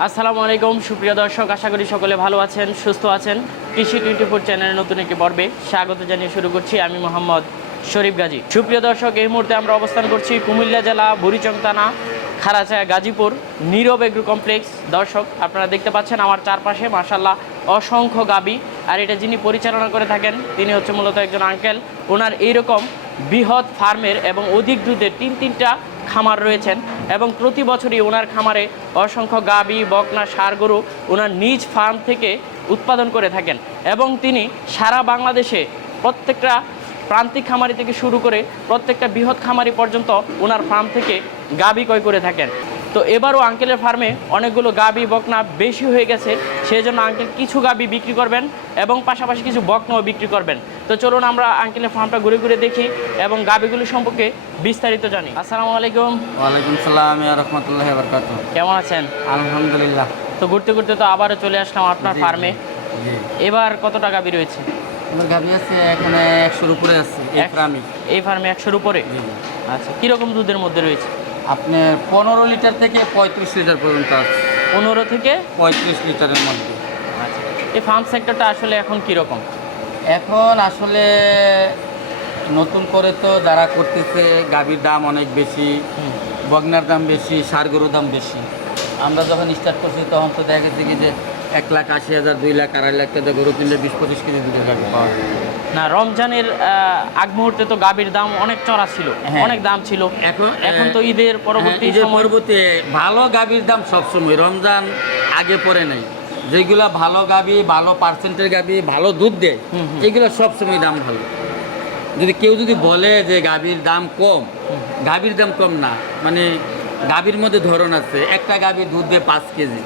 আসসালামু আলাইকুম, সুপ্রিয় দর্শক, আশা করি সকলে ভালো আছেন, সুস্থ আছেন। কৃষি টোয়েন্টি ফোর চ্যানেলের নতুন একটি পর্বে স্বাগত জানিয়ে শুরু করছি আমি মোহাম্মদ শরীফ গাজী। সুপ্রিয় দর্শক, এই মুহূর্তে আমরা অবস্থান করছি কুমিল্লা জেলা বুড়িচং থানা খারাচায়া গাজীপুর, নীরব এগ্রো কমপ্লেক্স। দর্শক, আপনারা দেখতে পাচ্ছেন আমার চারপাশে মাসাল্লাহ অসংখ্য গাবি। আর এটা যিনি পরিচালনা করে থাকেন, তিনি হচ্ছে মূলত একজন আঙ্কেল। ওনার এইরকম বৃহৎ ফার্মের এবং অধিক দুধের তিন তিনটা খামার রয়েছেন এবং প্রতি বছরই ওনার খামারে অসংখ্য গাবি, বকনা সার গরু ওনার নিজ ফার্ম থেকে উৎপাদন করে থাকেন এবং তিনি সারা বাংলাদেশে প্রত্যেকটা প্রান্তিক খামারি থেকে শুরু করে প্রত্যেকটা বৃহৎ খামারি পর্যন্ত ওনার ফার্ম থেকে গাবি ক্রয় করে থাকেন। তো এবারও আঙ্কেলের ফার্মে অনেকগুলো গাবি বকনা বেশি হয়ে গেছে সেই জন্য আঙ্কেল কিছু গাবি বিক্রি করবেন এবং পাশাপাশি কিছু বকনাও বিক্রি করবেন। তো চলুন আমরা আঙ্কেলের ফার্মটা ঘুরে ঘুরে দেখি এবং গাবিগুলো সম্পর্কে বিস্তারিত জানি। আসসালামু আলাইকুম। ওয়ালাইকুম সালাম রহমতুল্লাহ বরকাত কেমন আছেন? আলহামদুলিল্লাহ। তো ঘুরতে ঘুরতে তো আবারও চলে আসলাম আপনার ফার্মে। এবার কতটা গাবি রয়েছে? আমার গাভি আছে এখানে একশোর উপরে আছে এই ফার্মে। একশোর উপরে? আচ্ছা কীরকম দুধের মধ্যে রয়েছে? আপনার পনেরো লিটার থেকে পঁয়ত্রিশ লিটার পর্যন্ত আছে। পনেরো থেকে পঁয়ত্রিশ লিটারের মধ্যে। আচ্ছা। এই ফার্ম সেক্টরটা আসলে এখন কীরকম? এখন আসলে নতুন করে তো যারা করতেছে গাভীর দাম অনেক বেশি বগনার দাম বেশি সার গরুর দাম বেশি। আমরা যখন স্টার্ট করছি তখন তো দেখা গেছে কি যে এক লাখ আশি হাজার দুই লাখ আড়াই লাখ টাকা গরু কিনলে বিশ পঁচিশ কেজি দুধের গাভি পাওয়া যায়। না রমজানের আগ মুহূর্তে তো গাভীর দাম অনেক চড়া ছিল হ্যাঁ। অনেক দাম ছিল এখন এখন তো ঈদের পরবর্তী হ্যাঁ, ঈদের পরবর্তী ভালো গাভীর দাম সবসময় রমজান আগে পরে নেই যেগুলা ভালো গাভী ভালো পার্সেন্টের গাভী ভালো দুধ দেয়। এগুলো সবসময় দাম ভালো যদি কেউ যদি বলে যে গাভীর দাম কম গাভীর দাম কম না মানে গাভীর মধ্যে ধরন আছে একটা গাভী দুধ দেয় পাঁচ কেজি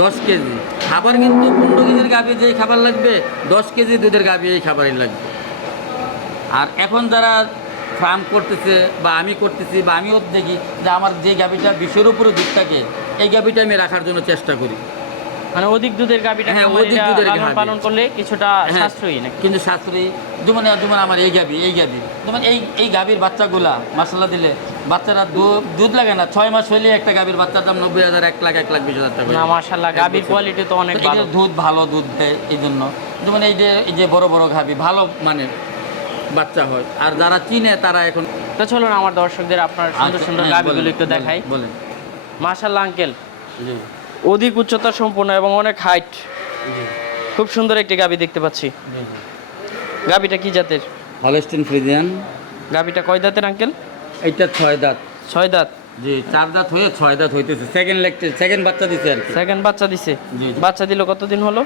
দশ কেজি। খাবার কিন্তু পনেরো কেজির গাভী যেই খাবার লাগবে, দশ কেজি দুধের গাভী এই খাবারই লাগবে। আর এখন যারা ফার্ম করতেছে বা আমি করতেছি বা আমিও দেখি যে আমার যে গাভীটা বিষের উপরে দুধ থাকে, এই গাভীটা আমি রাখার জন্য চেষ্টা করি। মানে অধিক দুধের গাবিটা হ্যাঁ, অধিক দুধের গাভী। পালন করলে কিছুটা হ্যাঁ, সাশ্রয়ী নাকি? কিন্তু শাশুড়ি যেমন যেমন আমার এই গাভী এই গাভী। যেমন এই এই গাভীর বাচ্চাগুলা মশলা দিলে বাচ্চারা দুধ লাগে না। ছয় মাস হইলে একটা গাভীর বাচ্চার দাম নব্বই হাজার এক লাখ এক লাখ বিশ হাজার টাকা না মাশাল্লাহ গাবির কোয়ালিটি তো অনেক ভালো। দুধ ভালো দুধ দেয় এই জন্য যেমন এই যে এই যে বড় বড় গাভী ভালো মানে বাচ্চা হয়। আর যারা চিনে তারা এখন তো চলুন আমার দর্শকদের আপনার সুন্দর আচ্ছা, সুন্দর হ্যাঁ, গাবিগুলো একটু দেখাই। বলেন। মাশাল্লাহ আঙ্কেল। জি। অধিক উচ্চতা সম্পূর্ণ এবং অনেক হাইট খুব সুন্দর একটি গাবি দেখতে পাচ্ছি। গাবিটা কি জাতের? হলস্টিন ফ্রিজিয়ান গাবিটা কয় দাঁতের আঙ্কেল এইটা ছয় দাঁত। ছয় দাঁত। জি চার দাঁত হয়ে ছয় দাঁত হইতেছে। সেকেন্ড লেগটে সেকেন্ড বাচ্চা দিছে আর সেকেন্ড বাচ্চা দিছে। বাচ্চা দিল কতদিন হলো?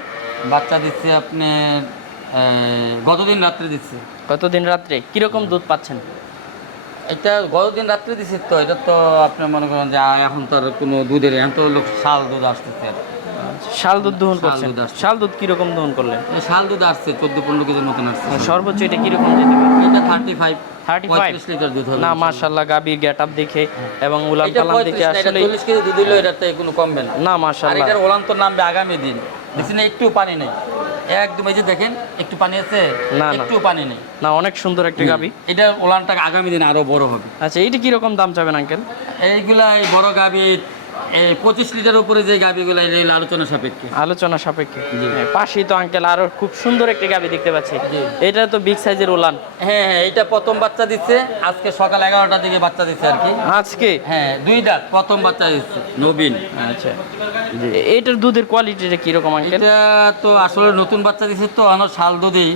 বাচ্চা দিচ্ছে আপনার আহ, গতদিন রাত্রে দিচ্ছে কতদিন রাত্রে? কীরকম দুধ পাচ্ছেন? এটা গতদিন রাত্রে দিচ্ছে তো এটা তো আপনি মনে করেন যে এখন তো আর কোনো দুধের এখন তো লোক শাল দুধ আসতেছে। শাল দুধ দহন করছেন। শাল দুধ কীরকম দহন করলেন? শাল দুধ আসছে চোদ্দ পনেরো কেজির মতন আসছে। সর্বোচ্চ এটা কীরকম যেতে পারে? এটা থার্টি ফাইভ 35? পঁয়ত্রিশ লিটার দুধ না মাশাল্লাহ গাবির গেট আপ দেখে এবং উলান পালান দেখে 35 না, এটা আসলে চল্লিশ কেজি দুধ এটাতে কোনো কমবে না। না মাশাল্লাহ। এটার ওলান তো নামবে আগামী দিন। দেখছেন একটু পানি নেই। একদম এই যে দেখেন একটু পানি আছে? না। একটু পানি নেই। না অনেক সুন্দর একটা গাবি। এটা ওলানটা আগামী দিন আরও বড় হবে। আচ্ছা এইটা কি রকম দাম চাবেন আঙ্কেল? এইগুলা এই বড় গাবি পঁচিশ লিটার উপরে যে গাবিগুলো এই আলোচনা সাপেক্ষে। আলোচনা সাপেক্ষে। হ্যাঁ, পাশেই তো আঙ্কেল আরও খুব সুন্দর একটা গাবি দেখতে পাচ্ছি। এটা তো বিগ সাইজের উলান। হ্যাঁ হ্যাঁ এইটা প্রথম বাচ্চা দিচ্ছে আজকে সকাল এগারোটার দিকে বাচ্চা দিচ্ছে আর কি। আজকে? হ্যাঁ দুই দাঁত প্রথম বাচ্চা দিচ্ছে নবীন। আচ্ছা। এ- এইটার দুধের কোয়ালিটিটা কীরকম আঙ্কেল এটা তো আসলে নতুন বাচ্চা দিচ্ছে তো অনেক শাল দুধই।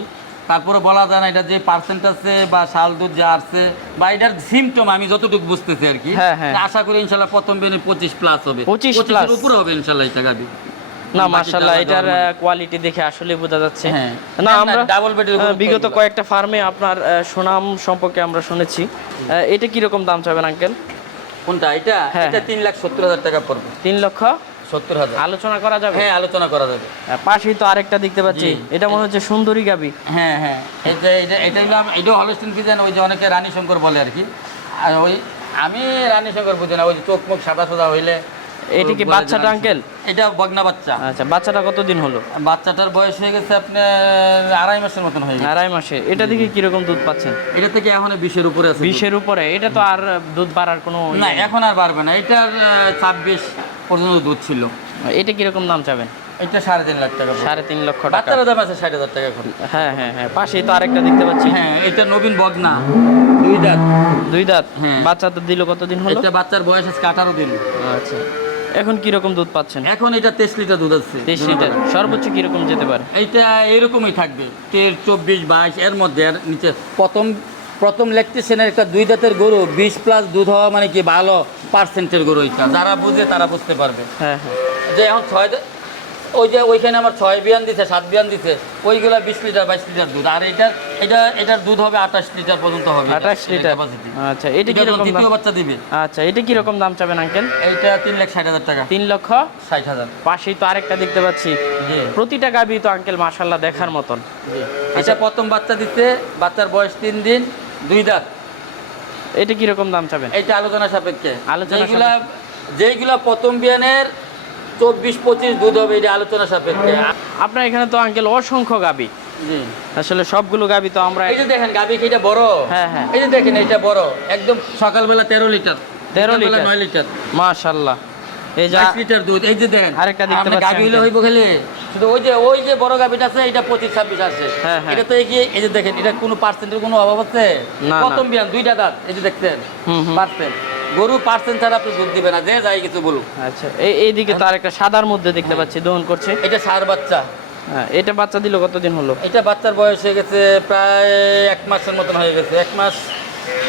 তারপরে বলা যায় না এটা যে পার্সেন্ট আছে বা শাল দুধ যা আসছে বা এটার সিমটম আমি যতটুকু বুঝতেছি আর কি। হ্যাঁ, হ্যাঁ। আশা করি ইনশাল্লাহ প্রথম বেনে পঁচিশ প্লাস হবে। 25 25 plus? এর উপরে হবে ইনশাল্লাহ এটা গাবি। না এটার কোয়ালিটি দেখে আসলে বোঝা যাচ্ছে। হ্যাঁ। না আমরা উপর আহ, বিগত কয়েকটা ফার্মে আপনার সুনাম সম্পর্কে আমরা শুনেছি। এটা কীরকম দাম চাবেন আঙ্কেল কোনটা? এটা? এটা। তিন লাখ সত্তর হাজার টাকা পড়বে। তিন লক্ষ সত্তর হাজার। আলোচনা করা যাবে? হ্যাঁ আলোচনা করা যাবে। পাশেই তো আরেকটা দেখতে পাচ্ছি। এটা মনে হচ্ছে সুন্দরী গাবি। হ্যাঁ হ্যাঁ। এটা এটা এটা হলো এটাও হলস্টিন ফিজেন ওই যে অনেকে রানী শঙ্কর বলে আর কি। আর ওই আমি রানী শঙ্কর বুঝি না ওই যে চোখ মুখ সাদা সাদা হইলে এটা কি বাচ্চাটা আঙ্কেল এটা বগনা বাচ্চা। আচ্ছা বাচ্চাটা কতদিন হলো? বাচ্চাটার বয়স হয়ে গেছে আপনার আড়াই মাসের মতন হয়ে গেছে। আড়াই মাসে। এটা দেখে কীরকম দুধ পাচ্ছেন? এটা থেকে এখন বিশের উপরে আছে বিশের উপরে। এটা তো আর দুধ বাড়ার কোনো না ইয়ে এখন আর বাড়বে না। এটার ছাব্বিশ পর্যন্ত দুধ ছিল। এটা কীরকম দাম চাবেন? এটা সাড়ে তিন লাখ টাকা। সাড়ে তিন লক্ষ টাকা। বাচ্চারও দাম আছে ষাট হাজার টাকা এখন হ্যাঁ হ্যাঁ হ্যাঁ পাশেই তো আরেকটা দেখতে পাচ্ছি। হ্যাঁ এটা নবীন বগনা। দুই দাঁত। দুই দাঁত? হ্যাঁ। বাচ্চা তো দিল কতদিন হলো? এটা বাচ্চার বয়স আজকে আঠারো দিন। আচ্ছা। এখন কীরকম দুধ পাচ্ছেন? এখন এটা তেইশ লিটার দুধ আছে। তেইশ লিটার। সর্বোচ্চ কীরকম যেতে পারে? এইটা এরকমই থাকবে। তেল চব্বিশ বাইশ এর মধ্যে আর নিচে। প্রথম প্রথম ল্যাকটেশনের একটা দুই দাঁতের গরু বিশ প্লাস দুধ হওয়া মানে কি ভালো পার্সেন্টের গরু এটা? যারা বুঝে তারা বুঝতে পারবে। হ্যাঁ হ্যাঁ। যে এখন ছয় ওই যে ওইখানে আমার ছয় বিয়ান দিছে সাত বিয়ান দিছে ওইগুলা বিশ লিটার বাইশ লিটার দুধ। আর এটা এটা এটার দুধ হবে আঠাশ লিটার পর্যন্ত হবে। আঠাশ লিটার আচ্ছা এটা কি দাম? দ্বিতীয় বাচ্চা দিবে। আচ্ছা এটা কীরকম দাম চাবেন আঙ্কেল এইটা তিন লাখ ষাট হাজার টাকা। তিন লক্ষ? ষাট হাজার। পাশেই তো আরেকটা দেখতে পাচ্ছি। প্রতিটা গাবি তো আঙ্কেল মাশাল্লাহ দেখার মতন। এটা প্রথম বাচ্চা দিতে বাচ্চার বয়স তিন দিন। দুই দাঁত। এটা কীরকম দাম চাবেন? এইটা আলোচনা সাপেক্ষে। আলোচনা যেগুলা যেইগুলা প্রথম বিয়ানের চব্বিশ পঁচিশ দুধ হবে এটা আলোচনা সাপেক্ষে। আপনার এখানে তো আঙ্কেল অসংখ্য গাবি। আসলে সবগুলো গাবি তো আমরা এই যে দেখেন গাবি এটা বড়? হ্যাঁ, হ্যাঁ। এই যে দেখেন এটা বড়। একদম সকালবেলা তেরো লিটার তেরো লিটার। নয় লিটার। মাশাল্লাহ। এই যা লিটার দুধ। এই যে দেখেন আরেকটা দেখতে আপনি পাচ্ছি গাভী হলে হইব খেলে। শুধু ওই যে ওই যে বড় গাভিটা আছে এটা পঁচিশ ছাব্বিশ আছে। হ্যাঁ, হ্যাঁ। এটা তো এগিয়ে এই যে দেখেন এটা কোনো পার্সেন্টের কোনো অভাব আছে। প্রথম বিয়ান দুইটা দাঁত এই যে দেখছেন। পার্সেন্ট গরু পার্সেন্ট ছাড়া আপনি দুধ দিবেন না যে যাই কিছু বলুক। আচ্ছা এইদিকে তো আরেকটা সাদার মধ্যে দেখতে পাচ্ছি দহন করছে। এটা সার বাচ্চা। হ্যাঁ এটা বাচ্চা দিল কতদিন হলো? এটা বাচ্চার বয়স হয়ে গেছে প্রায় এক মাসের মতন হয়ে গেছে এক মাস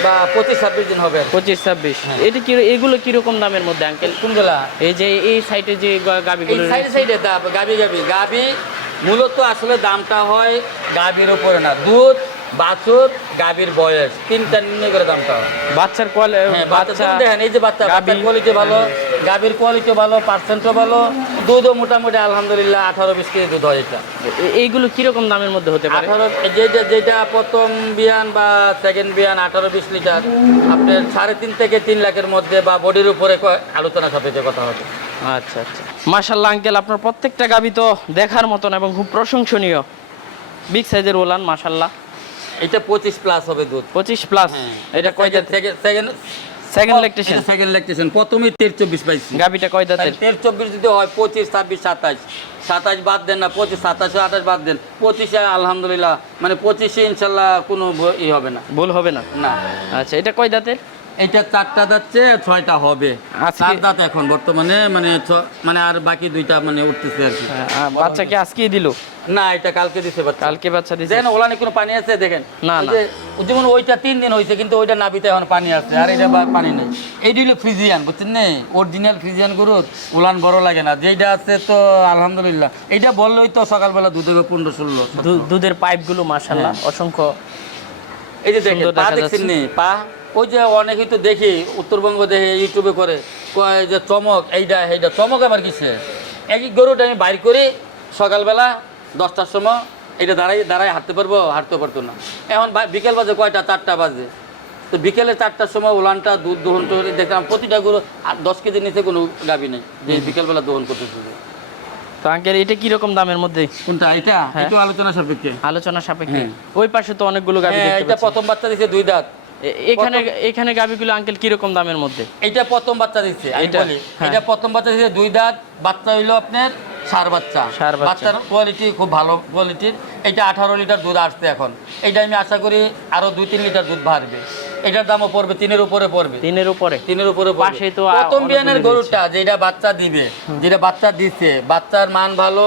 বা পঁচিশ ছাব্বিশ দিন হবে পঁচিশ ছাব্বিশ। এটা কি এগুলো কীরকম দামের মধ্যে আঙ্কেল? কোনগুলা? এই যে এই সাইডে যে গাবিগুলো সাইডে সাইডে গাবি গাবি। গাবি মূলত আসলে দামটা হয় গাবির উপরে না। দুধ বাছুর গাবির বয়স। তিনটা নির্ণয় করে দামটা বাচ্চার হ্যাঁ, বাচ্চা দেখেন এই যে বাচ্চা। কোয়ালিটি ভালো গাবির কোয়ালিটি ভালো পার্সেন্টও ভালো দুধও মোটামুটি আলহামদুলিল্লাহ আঠারো বিশ কেজি দুধ হয় এটা। এইগুলো কীরকম দামের মধ্যে হতে পারে? আঠারো যেটা যেটা প্রথম বিয়ান বা সেকেন্ড বিয়ান আঠারো বিশ লিটার আপনার সাড়ে তিন থেকে তিন লাখের মধ্যে বা বডির উপরে আলোচনা সাপেক্ষে কথা হবে। আচ্ছা আচ্ছা। মাশাল্লাহ আঙ্কেল আপনার প্রত্যেকটা গাবি তো দেখার মতন এবং খুব প্রশংসনীয়। বিগ সাইজের ওলান মাশাল্লাহ এটা পঁচিশ প্লাস হবে দুধ। পঁচিশ প্লাস এটা কয় দাঁত second second lactation second lactation প্রথমেই তেল চব্বিশ পাইছি। গাবিটা কয় দাঁতের তেল চব্বিশ যদি হয় পঁচিশ ছাব্বিশ সাতাশ। সাতাশ বাদ দেন না পঁচিশ সাতাশে আঠাশ বাদ দেন। পঁচিশে আলহামদুলিল্লাহ মানে পঁচিশে ইনশাআল্লাহ কোনো ই হবে না। ভুল হবে না? না। আচ্ছা এটা কয় দাঁতের এটা চারটা যাচ্ছে ছয়টা হবে। চার দাঁত এখন বর্তমানে মানে মানে আর বাকি দুইটা মানে উঠতেছে আর কি। হ্যাঁ, বাচ্চা কি আজকেই দিল? না এটা কালকে দিতে পারছে কালকে বাচ্চা দিছে। দেখেন ওলানে কোনো পানি আছে দেখেন। না, না। যেমন ওইটা তিন দিন হয়েছে কিন্তু ওইটা নাবিতে এখন পানি আছে আর এটা পানি নেই। এইটা হলো ফ্রিজিয়ান বুঝছেন নে? অরিজিনাল ফ্রিজিয়ান গরু উলান বড় লাগে না। যেইটা আছে তো আলহামদুলিল্লাহ। এইটা বললেই তো সকালবেলা দুধের পনেরো ষোলো দুধের পাইপগুলো মাশাল্লাহ অসংখ্য এই যে দেখেন পা দেখছেন। পা ওই যে অনেকেই তো দেখি উত্তরবঙ্গ দেখে ইউটিউবে করে কয় যে চমক এইটা এইটা চমক আবার কিসে? একই গরুটা আমি বাইর করি সকালবেলা দশটার সময় এটা দাঁড়াই দাঁড়াই হাঁটতে পারব হাঁটতে পারতো না। এখন বিকেল বাজে কয়টা? চারটা বাজে। তো বিকেলে চারটার সময় উলানটা দুধ দোহন করে দেখলাম প্রতিটা গরু আর দশ কেজির নিচে কোনো গাবি নেই যে বিকেলবেলা দহন করতেছে। তো আঙ্কেল এটা কীরকম দামের মধ্যে? কোনটা? এটা? হ্যাঁ। একটু আলোচনা সাপেক্ষে। আলোচনা সাপেক্ষে। হ্যাঁ। ওই পাশে তো অনেকগুলো গাবি হ্যাঁ এটা প্রথম বাচ্চা দিছে দুই দাঁত। এখানে এখানে গাবিগুলো আঙ্কেল কীরকম দামের মধ্যে? এটা প্রথম বাচ্চা দিচ্ছে এটা? হ্যাঁ। এটা প্রথম বাচ্চা দিচ্ছে দুই দাঁত বাচ্চা হইল আপনার সার বাচ্চা। বাচ্চার কোয়ালিটি খুব ভালো কোয়ালিটির এটা আঠারো লিটার দুধ আসছে এখন। এটা আমি আশা করি আরও দুই তিন লিটার দুধ বাড়বে। এটার দামও পড়বে তিনের উপরে পড়বে। তিনের উপরে। তিনের উপরে। পাশেই তো প্রথম বিয়ানের গরুটা যেটা বাচ্চা দিবে যেটা বাচ্চা দিচ্ছে বাচ্চার মান ভালো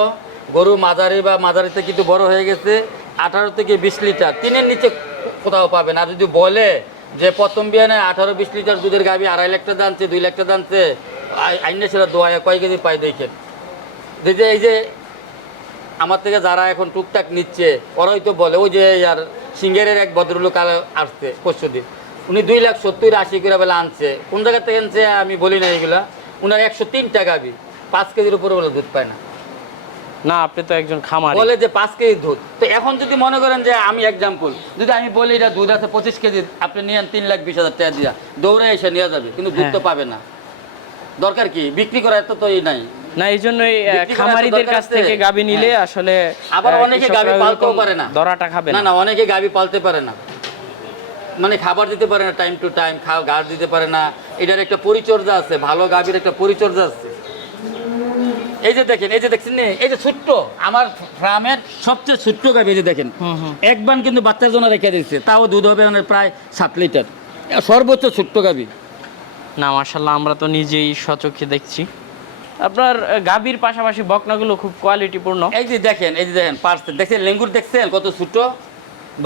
গরু মাঝারি বা মাঝারিতে কিন্তু বড় হয়ে গেছে আঠারো থেকে বিশ লিটার। তিনের নিচে কোথাও পাবেন আর যদি বলে যে প্রথম বিয়ানে আঠারো বিশ লিটার দুধের গাবি আড়াই লাখ টাকা দানছে, দুই লাখ টাকা দানছে আইনে সেটা দোয়া কয় কেজি পাই দেখেন। যে এই যে আমার থেকে যারা এখন টুকটাক নিচ্ছে, ওরাই তো বলে, ওই যে আর সিঙ্গারের এক ভদ্রলোক আর আসছে পরশু দিন। উনি দুই লাখ সত্তর আশি করে বেলা আনছে। কোন জায়গা থেকে আনছে আমি বলি না এগুলা। উনার একশো তিনটা বি পাঁচ কেজির উপরে বলে দুধ পায় না। না আপনি তো একজন খামার। বলে যে পাঁচ কেজি দুধ। তো এখন যদি মনে করেন যে আমি এক্সাম্পল যদি আমি বলি এটা দুধ আছে পঁচিশ কেজি আপনি নিয়েন তিন লাখ বিশ হাজার টাকা দিয়া দৌড়ে এসে নিয়ে যাবে কিন্তু দুধ তো হ্যাঁ। পাবে না। দরকার কি? বিক্রি করার তো তো এই নাই। না এই জন্যই খামারিদের কাছ থেকে গাবি নিলে হ্যাঁ। আসলে আবার অনেকে গাভী পালতেও পারে না। দরাটা খাবে না না। অনেকে গাভী পালতে পারে না। মানে খাবার দিতে পারে না টাইম টু টাইম খাওয়া ঘাস দিতে পারে না। এটার একটা পরিচর্যা আছে ভালো গাভীর একটা পরিচর্যা আছে। এই যে দেখেন এই যে দেখছেন নে, এই যে ছোট্ট আমার ফার্মের সবচেয়ে ছোট্ট গাভি এই যে দেখেন। হুম একবার কিন্তু বাচ্চার জন্য রেখে দিচ্ছে তাও দুধ হবে মানে প্রায় সাত লিটার। সর্বোচ্চ ছোট্ট গাভি। না মাশাল্লাহ আমরা তো নিজেই সচক্ষে দেখছি। আপনার গাভীর পাশাপাশি বকনাগুলো খুব কোয়ালিটিপূর্ণ এই যে দেখেন এই যে দেখেন পার্সেন্ট। দেখছেন লেঙ্গুর দেখছেন কত ছোট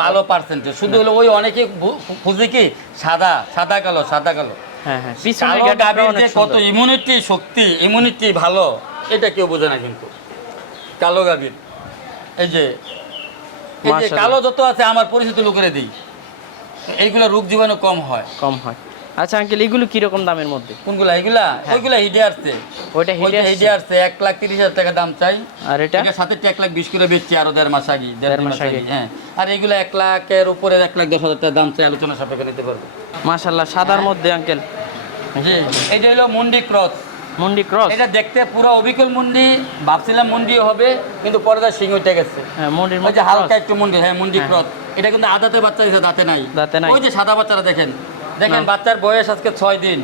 ভালো পার্সেন্টেজ শুধু হলো ওই অনেকে খুঁজে কি? সাদা সাদা কালো সাদা কালো। হ্যাঁ হ্যাঁ কত ইমিউনিটি শক্তি ইমিউনিটি ভালো। এটা কেউ বোঝে না কিন্তু। কালো গাভীর। এই যে এই যে কালো যত আছে আমার পরিচিত লোকেরা দিই। এইগুলো রোগ জীবাণু কম হয়। কম হয়। আচ্ছা আঙ্কেল এগুলো কীরকম দামের মধ্যে? কোনগুলা? এইগুলা ওইগুলা হিডে আসছে। ওইটা ওইটা হিডে আসছে। এক লাখ তিরিশ হাজার টাকা দাম চাই। আর এটা? সাথে এক লাখ বিশ করে বেচছি আরও দেড় মাস আগে। দেড় মাস আগে। আগে। হ্যাঁ। আর এগুলো এক লাখের উপরে এক লাখ দশ হাজার টাকা দাম চাই আলোচনা সাপেক্ষে নিতে পারব। মাশাল্লাহ সাদার মধ্যে আঙ্কেল। জি এটা হলো মুন্ডি ক্রস। মুন্ডি ক্রস? এটা দেখতে পুরো অবিকল মুন্ডি ভাবছিলাম মুন্ডি হবে কিন্তু পরে তার সিং উঠে গেছে। হ্যাঁ মুন্ডির মধ্যে হালকা। একটু মুন্ডি হ্যাঁ মুন্ডি হ্যাঁ। ক্রস। এটা কিন্তু আদাতে বাচ্চা দিছে দাঁতে নাই। দাঁতে নাই। ওই যে সাদা বাচ্চারা দেখেন। দেখেন বাচ্চার বয়স আজকে ছয় দিন।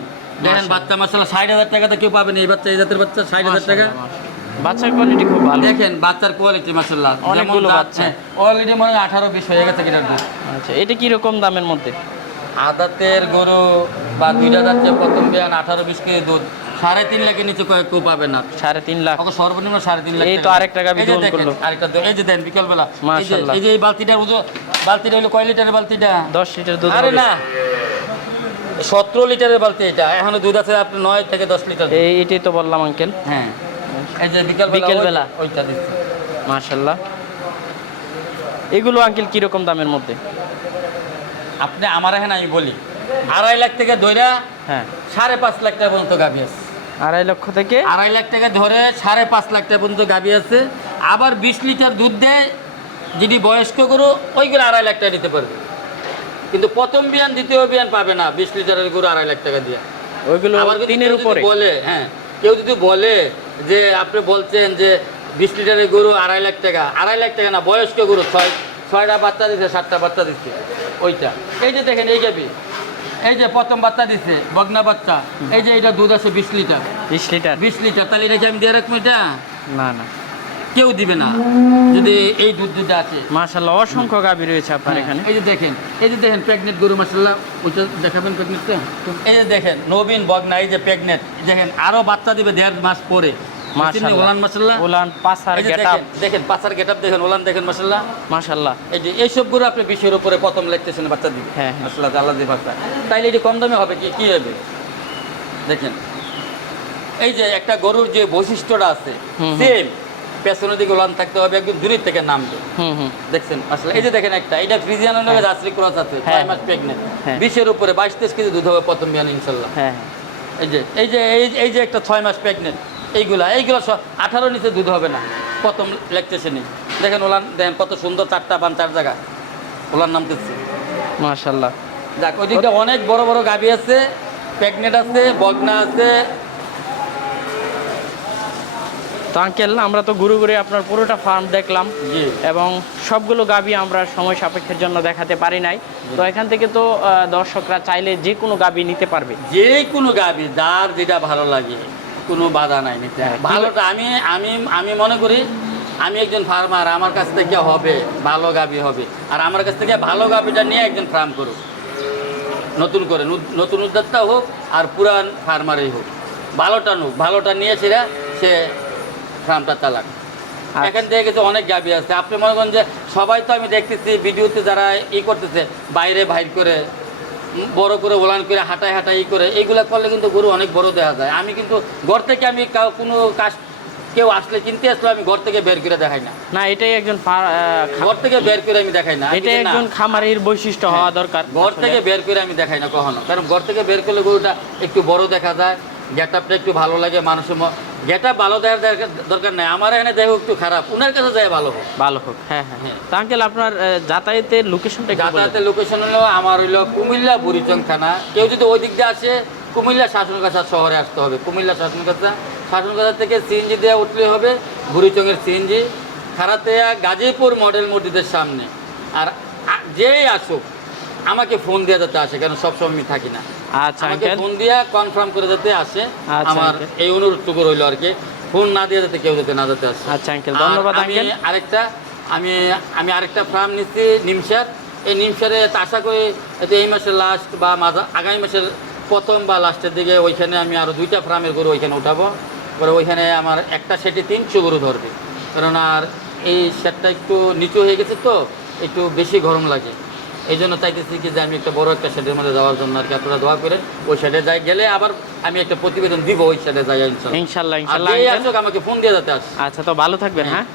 দেখেন বাচ্চা মাসাল্লাহ ষাট হাজার টাকা তো কেউ পাবে না। এই বাচ্চা এই জাতের বাচ্চা ষাট হাজার টাকা। মাশাআল্লাহ, মাশাআল্লাহ। বাচ্চার কোয়ালিটি খুব ভালো। দেখেন বাচ্চার কোয়ালিটি মাসাল্লাহ অনেকগুলো বাচ্চা। অলরেডি মনে হয় আঠারো বিশ হয়ে গেছে কিনার দুধ। আচ্ছা এটা কীরকম দামের মধ্যে? আদাতের গরু বা দুইটা যাচ্ছে প্রথম বিয়ান আঠারো বিশ কেজি দুধ। সাড়ে তিন লাখের নিচে কেউ পাবে না। সাড়ে তিন লাখ। সর্বনিম্ন সাড়ে তিন লাখ এই তো টাকা। আরেকটা এই যে দোহন দেখেন, করল। আরেকটা এই যে দেন বিকেলবেলা। এই যে- মাশাআল্লাহ। এই যে এই বালতিটার ওজন বালতিটা হলো কয় লিটারের বালতিটা? দশ লিটার দুধ আরে না। সতেরো লিটারের বালতি এটা। এখনও দুধ আছে আপনি নয় থেকে দশ লিটার এই এটাই তো বললাম আঙ্কেল হ্যাঁ। এই যে বিকেল বিকেলবেলা। ওইটা দিচ্ছি। এগুলো আঙ্কেল কীরকম দামের মধ্যে? আপনি আমার এখানে আমি বলি। আড়াই লাখ থেকে ধরে হ্যাঁ। সাড়ে পাঁচ লাখ টাকা পর্যন্ত গাভি আছে। আড়াই লক্ষ থেকে? আড়াই লাখ টাকা ধরে সাড়ে পাঁচ লাখ টাকা পর্যন্ত গাভি আছে। আবার বিশ লিটার দুধ দেয় যদি বয়স্ক গরু ওইগুলো আড়াই লাখ টাকা দিতে পারবে। কিন্তু প্রথম বিয়ান দ্বিতীয় বিয়ান পাবে না বিশ লিটারের গরু আড়াই লাখ টাকা দিয়ে। ওইগুলো আবার তিনের উপরে। বলে হ্যাঁ কেউ যদি বলে যে আপনি বলছেন যে বিশ লিটারের গরু আড়াই লাখ টাকা আড়াই লাখ টাকা না বয়স্ক গরু ছয় ছয়টা বাচ্চা দিচ্ছে সাতটা বাচ্চা দিচ্ছে ওইটা। এই যে দেখেন এই গাবি। এই যে প্রথম বাচ্চা দিচ্ছে বগনা বাচ্চা। এই যে এটা দুধ আছে বিশ লিটার। বিশ লিটার? বিশ লিটার তাহলে এটা আমি দিয়ে রাখব এটা? না না। কেউ দিবে না। যদি এই দুধ দুধটা আছে। মাশাল্লাহ অসংখ্য গাভী রয়েছে আপনার এখানে। এই যে দেখেন এই যে দেখেন প্রেগনেন্ট গরু মাসাল্লাহ ওইটা দেখাবেন প্রেগনেন্টটা এই যে দেখেন নবীন বগনা এই যে প্রেগনেন্ট দেখেন আরও বাচ্চা দিবে দেড় মাস পরে। মাশাল্লাহ ওলান মাসাল্লাহ উলান পাসার গেটআপ দেখেন দেখেন গেটআপ দেখেন ওলান দেখেন মাসাল্লাহ মাশাল্লাহ এই যে এইসব গরু আপনি বিশের উপরে প্রথম লিখতেছেন বাচ্চা দিবে হ্যাঁ, হ্যাঁ। আল্লাহ দিয়ে বাচ্চা। তাইলে এটি কম দামে হবে কি কি হবে? দেখেন। এই যে একটা গরুর যে বৈশিষ্ট্যটা আছে। সেম পেছনের দিকে ওলান থাকতে হবে একদম দূরের থেকে নামবে। দেখছেন? আসলে এই যে দেখেন একটা এটা ফ্রিজিয়ান নামে রাসলি ক্রস আছে হ্যাঁ। ছয় মাস প্রেগনেন্ট হ্যাঁ। বিশের উপরে বাইশ তেইশ কেজি দুধ হবে প্রথম বিয়ান ইনশাল্লাহ হ্যাঁ এই যে এই যে এই এই যে একটা ছয় মাস প্রেগনেন্ট এইগুলা এইগুলো সব আঠারো নিচে দুধ হবে না। প্রথম লেকটেশনে দেখেন ওলান দেখেন কত সুন্দর চারটা পান চার জায়গা। ওলার নামতেছে। মাশাল্লাহ যাক ওই দিকটা অনেক বড় বড় গাভি আছে প্রেগনেন্ট আছে বগনা আছে। তো আঙ্কেল আমরা তো ঘুরে ঘুরে আপনার পুরোটা ফার্ম দেখলাম। এবং সবগুলো গাবি আমরা সময় সাপেক্ষের জন্য দেখাতে পারি নাই। তো এখান থেকে তো দর্শকরা চাইলে যে কোনো গাবি নিতে পারবে। যে কোনো গাভি যার যেটা ভালো লাগে। কোনো বাধা নাই নিতে। হ্যাঁ, ভালোটা আমি আমি আমি মনে করি আমি একজন ফার্মার আমার কাছ থেকে হবে ভালো গাভি হবে। আর আমার কাছ থেকে ভালো গাভিটা নিয়ে একজন ফার্ম করুক। নতুন করে নতুন উদ্যোক্তা হোক আর পুরান ফার্মারই হোক। ভালোটা নোক ভালোটা নিয়ে সেরা সে ফার্মটা চালাক। আচ্ছা। এখান থেকে কিন্তু অনেক গাবি আছে। আপনি মনে করেন যে সবাই তো আমি দেখতেছি ভিডিওতে যারা ই করতেছে বাইরে বাইর করে বড় করে ওলান করে হাঁটায় হাঁটাই করে এইগুলা করলে কিন্তু গরু অনেক বড় দেখা যায়। আমি কিন্তু ঘর থেকে আমি কোনো কাজ কেউ আসলে কিনতে আসলে আমি ঘর থেকে বের করে দেখাই না। না এটাই একজন ঘর থেকে বের করে আমি দেখাই না। এটাই একজন খামারির বৈশিষ্ট্য হওয়া দরকার ঘর থেকে বের করে আমি দেখাই না কখনো। কারণ ঘর থেকে বের করলে গরুটা একটু বড় দেখা যায় গেট আপটা একটু ভালো লাগে মানুষের আপ ভালো দেখার দরকার- দরকার নেই। আমার এখানে দেখো একটু খারাপ ওনার কাছে যায় ভালো হোক। ভালো হোক হ্যাঁ হ্যাঁ হ্যাঁ। তা আঙ্কেল আপনার যাতায়াতের লোকেশনটা যাতায়াতের লোকেশন হলো আমার হইল কুমিল্লা বুড়িচং থানা কেউ যদি ওই দিক দিয়ে আসে কুমিল্লা শাসনগাছা শহরে আসতে হবে। কুমিল্লা শাসনগাছা শাসনগাছা থেকে সিএনজি দেওয়া উঠলে হবে বুড়িচংয়ের সিএনজি। খারাতেয়া গাজীপুর মডেল মসজিদের সামনে। আর যেই আসুক আমাকে ফোন দেওয়া যাতে আসে কেন সবসময় আমি থাকি না। আচ্ছা আমাকে ফোন দিয়ে কনফার্ম করে যাতে আসে। আচ্ছা, আমার এই অনুরোধটুকু রইল আর কি। ফোন না দিয়ে যাতে কেউ যাতে না যেতে আসে। আচ্ছা আঙ্কেল ধন্যবাদ আমি আরেকটা আমি আমি আরেকটা ফার্ম নিচ্ছি নিমসার এই নিমসারে আশা করি এই মাসের লাস্ট বা আগামী মাসের প্রথম বা লাস্টের দিকে ওইখানে আমি আরও দুইটা ফার্মের গরু ওইখানে উঠাবো। পরে ওইখানে আমার একটা সেটে তিনশো গরু ধরবে। কারণ আর এই শেডটা একটু নিচু হয়ে গেছে তো একটু বেশি গরম লাগে। এই জন্য চাইতেছি কি যে আমি একটা বড় একটা শেডের মধ্যে যাওয়ার জন্য আর কি। আপনারা দোয়া করেন ওই শেডে যাই গেলে আবার আমি একটা প্রতিবেদন দিব ওই শেডে যাই ইনশাল্লাহ ইনশাল্লাহ আমাকে ফোন দিয়ে যেতে আস। আচ্ছা তো ভালো থাকবেন হ্যাঁ?